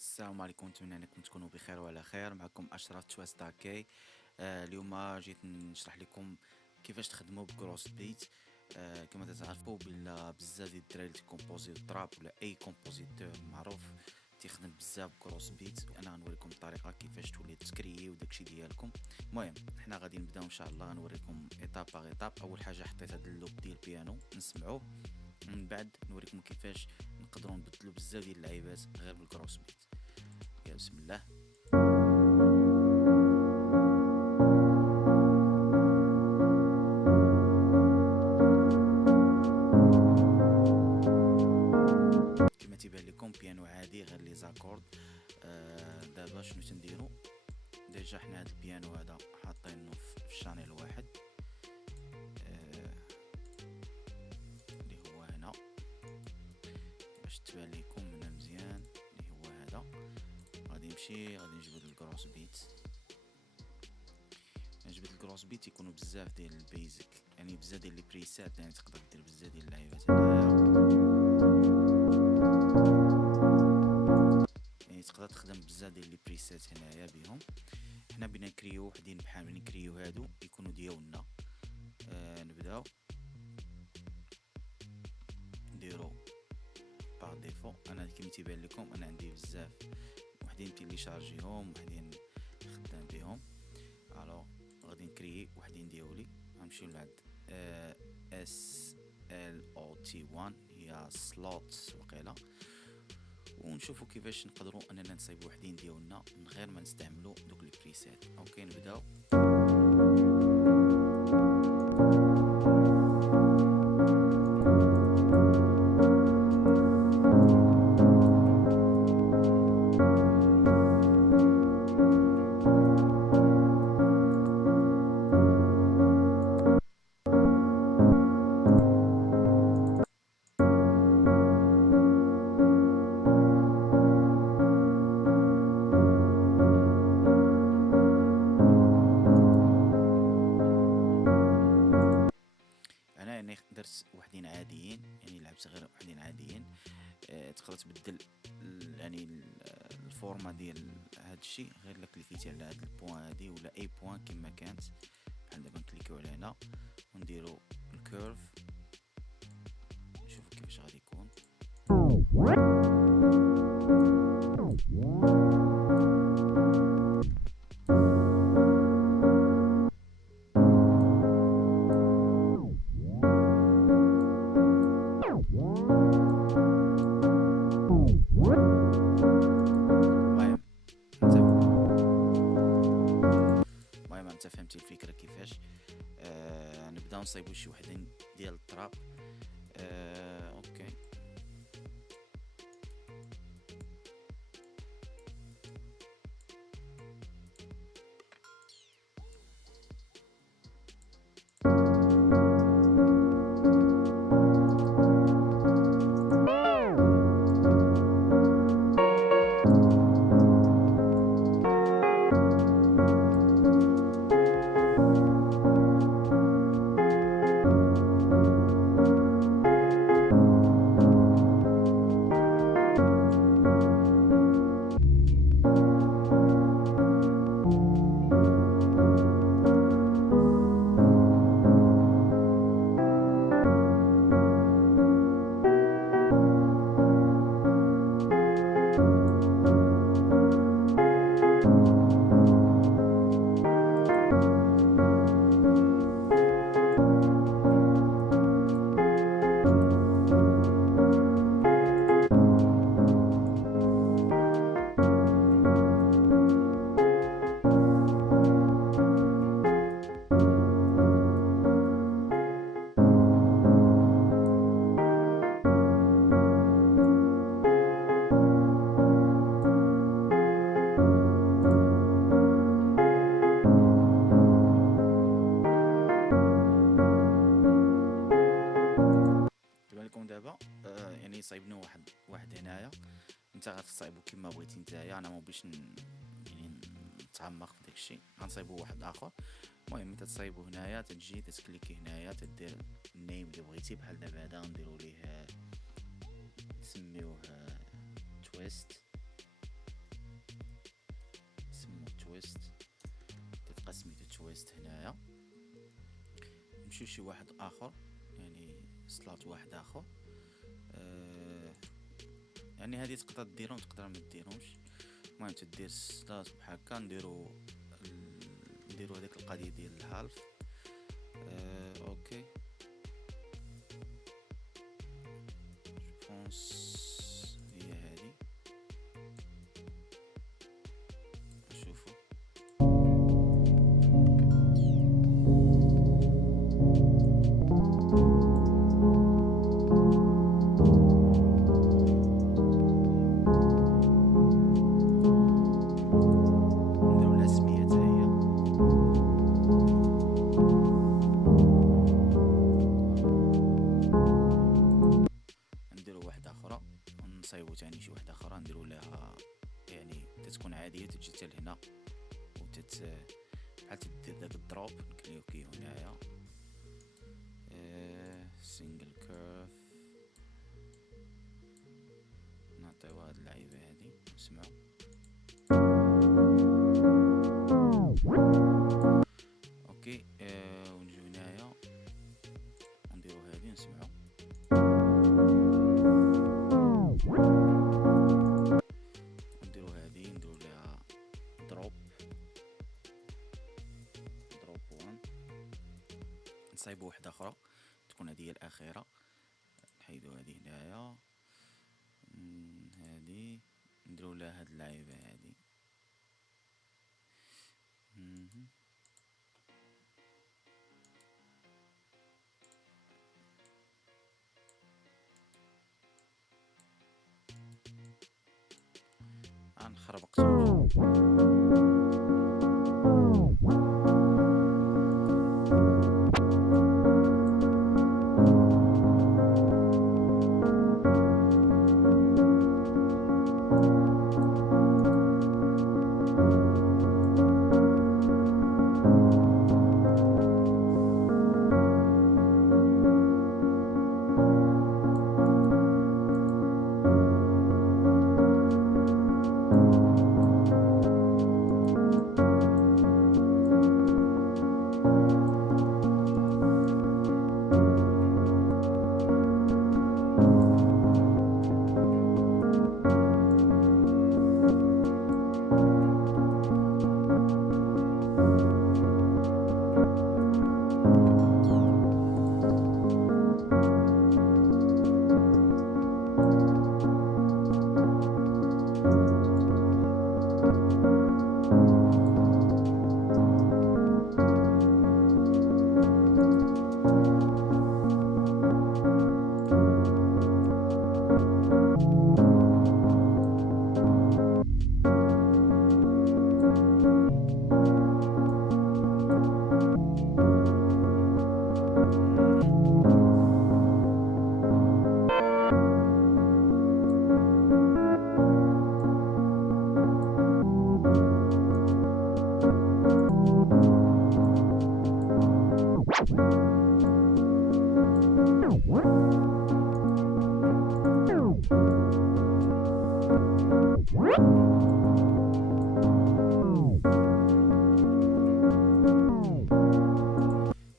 السلام عليكم، نتمنى انكم تكونوا بخير وعلى خير. معكم اشرف twiistdakey. اليوم جيت نشرح لكم كيفاش تخدموا بكروس بيت. كما تعرفوا بلا بزاف ديال الدراري تيكومبوزيو التراب ولا اي كومبوزيتور معروف تيخدم بزاف بكروس بيت. انا غنوريكم الطريقه كيفاش تولي تكريي وداكشي ديالكم. المهم حنا غادي نبداو ان شاء الله، غنوريكم ايطاب باغ ايطاب. اول حاجه حطيت هذا اللوب ديال البيانو نسمعوه، من بعد نوريكم كيفاش نقدروا نبدلوا بزاف ديال اللعيبات غير بالكروس بيت. يا بسم الله. كما تيبان لكم بيانو عادي غير لي زاكورد. دابا شنو تنديرو؟ ديجا حنا هاد البيانو هذا حاطينه في الشانيل واحد، اللي هو هنا باش تبان لكم هنا مزيان، اللي هو هذا. غادي نجبد الكروس بيت. نجبد الكروس بيت يكونوا بزاف ديال البيزك، يعني بزاف ديال لي بريسات، يعني تقدر دير بزاف ديال اللعيبات هنايا، يعني تقدر تخدم بزاف ديال لي بريسات هنايا بهم. حنا بغينا نكريو وحدين بحال نكريو هادو يكونوا ديالنا. نبداو نديرو باغ ديفو. انا كيما تيبان لكم انا عندي بزاف، وحدين تيليشارجيهم وحدين خدام بهم. الوغ غادي نكريي وحدين ديالي. غنمشيو لعند اس ال او تي 1 هي سلوت وقيله، ونشوفوا كيفاش نقدروا اننا نصايبوا وحدين ديالنا من غير ما نستعملوا دوك لي بريسيت. اوكي نبداو. انا يعني درت وحدين عاديين، يعني لعبت غير وحدين عاديين. تقدر تبدل يعني الفورما ديال هاد الشيء غير الا كليكيتي على هاد البوان هادي ولا اي بوان كما كانت. بحال دابا نكليكيو على هنا ونديرو الكيرف، نشوفو كيفاش غادي يكون. المهم انت فهمتي الفكره كيفاش. نبداو نصايبو شي وحدين ديال التراب. اوكي كيبان لكم دابا. يعني صايبنا واحد هنايا. انت غتصايبو كيما بغيتي نتايا، انا ما بغيتش يعني نتعمق في داكشي، غنصايبو واحد اخر. المهم انت تصايبو هنايا، تجي تكليكي هنايا، تدير النيم اللي بغيتي. بحال دابا هذا نديرو ليه نسميوه تويست. نمشيو شي واحد اخر، يعني سلاط واحد اخر. يعني هذه تقدر ديرهم تقدر ما ديرهمش. المهم تدير سلاط بحال هكا، نديرو هذيك القضيه ديال الهالف. اوكي جوبونس هي هذه. نشوفو نديرو الاسمية حتى هي. نديرو واحدة اخرى ونصايبو تاني شي واحدة اخرى، نديرو لها يعني تتكون عادية، تجي حتى لهنا بحال تدير داك الدروب. نكليوكي هنايا سينجل كيرف، نعطيو هاد اللعيبة هادي نسمعو. اوكي ونجيو هنايا ونديرو هادي نسمعو. نديرو هادي نديرو ليها دروب 1. نصايبو وحدة اخرى تكون هادي هي الاخيرة. نحيدو هادي هنايا، هادي نديرو لها هاد اللعيبة هادي. غنخربقتو.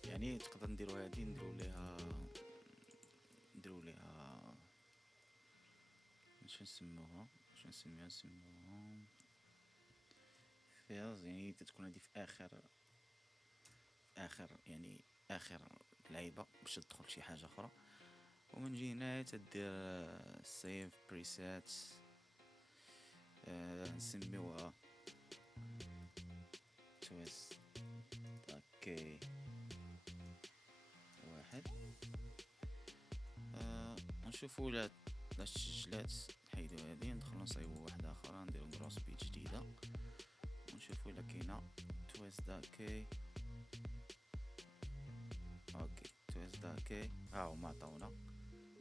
يعني تقدر نديرو هادي نديرو ليها شنو نسميوها فيلز. يعني تتكون هادي في اخر يعني اخر لعيبة باش تدخل شي حاجة اخرى. ومن جي هنايا تدير سيف بريسيت، نسميوها تويست داكي 1. نشوفو لا تسجلات. نحيدو هادي ندخلو نصايبو واحدة اخرى، نديرو كروس بيت جديدة ونشوفو الا كاينة تويست داكي. اوكي تويست داكي هاهما عطاونا،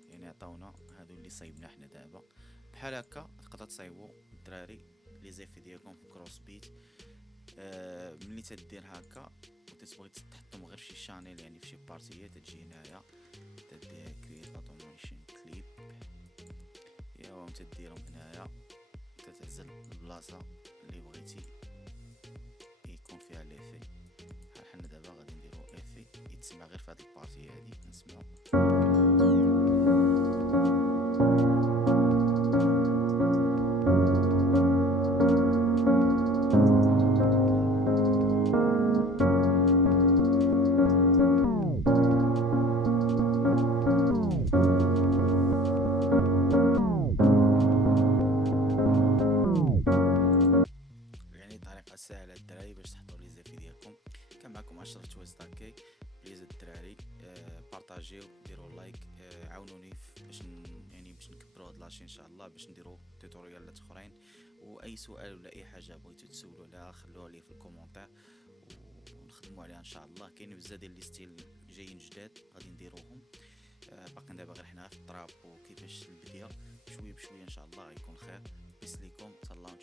يعني عطاونا هادو اللي صايبنا حنا دابا. بحال هكا تقدر تصايبو الدراري لي زيفي ديالكم في كروس بيت. ملي تدير هكا وتتبغي تحطهم غير فشي شانيل، يعني فشي بارتيات، تجي هنايا تدير كرييت اوتوميشن كليب، ياهم تديرهم هنايا، تتعزل البلاصة اللي بغيتي يكون فيها ليفي. بحال حنا دابا غادي نديرو اف صافي يتسمع غير في هاد البارتي هادي نسمعو. يعني طريقة سهلة الدراري باش تحطوا لي زافي ديالكم. كان معكم اشرف تويستاكي. بليز الدراري بارطاجيو ديروا لايك، عاونوني باش يعني باش نكبروا هاد لاشين ان شاء الله، باش نديروا توتوريالات اخرين. واي سؤال ولا اي حاجه بغيتو تسولوا عليها خلوها لي في الكومونتير ونخدموا عليها ان شاء الله. كاين بزاف ديال لي ستيل جايين جداد غادي نديروهم. باقي دابا غير حنا في الطراب وكيفاش البديه، بشويه بشويه ان شاء الله غيكون خير. بيس ليكم، تهلاو.